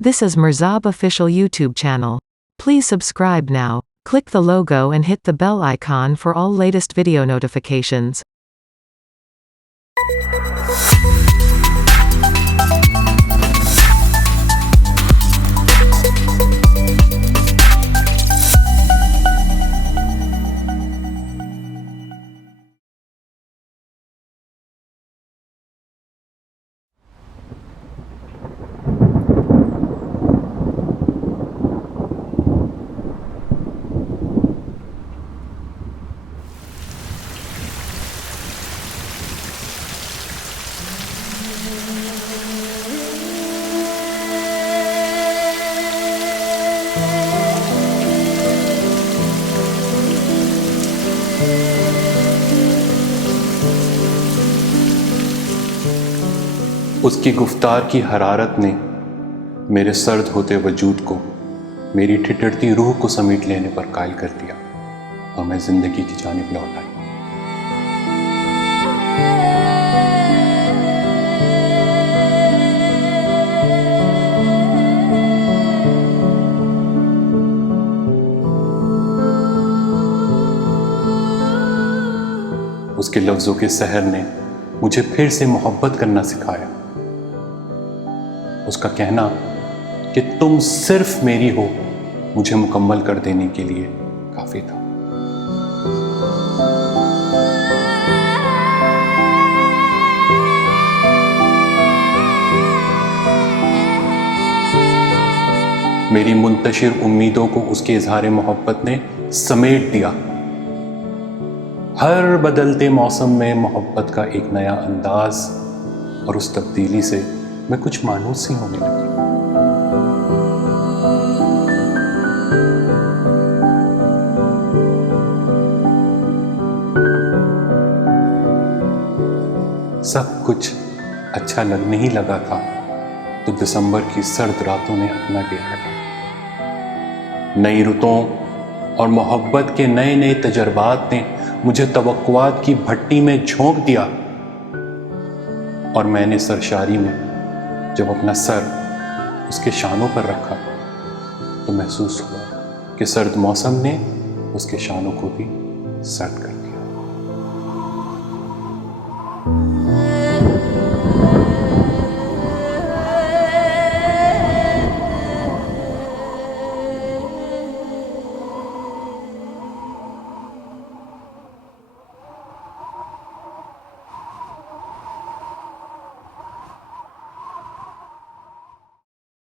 This is Mirzab official YouTube channel. Please subscribe now, click the logo and hit the bell icon for all latest video notifications. उसकी गुफ्तार की हरारत ने मेरे सर्द होते वजूद को मेरी ठिठुरती रूह को समेट लेने पर कायल कर दिया और मैं जिंदगी की जानिब लौट आई। उसके लफ्जों के सहर ने मुझे फिर से मोहब्बत करना सिखाया। उसका कहना कि तुम सिर्फ मेरी हो मुझे मुकम्मल कर देने के लिए काफी था। मेरी मुंतशिर उम्मीदों को उसके इजहार मोहब्बत ने समेट दिया। हर बदलते मौसम में मोहब्बत का एक नया अंदाज, और उस तब्दीली से मैं कुछ मानूस सी होने लगी। सब कुछ अच्छा लगने ही लगा था तो दिसंबर की सर्द रातों ने अपना डेरा डाला। नई रुतों और मोहब्बत के नए नए तजर्बात ने मुझे तवक्कुआत की भट्टी में झोंक दिया, और मैंने सरशारी में जब अपना सर उसके शानों पर रखा तो महसूस हुआ कि सर्द मौसम ने उसके शानों को भी सर्द कर दिया।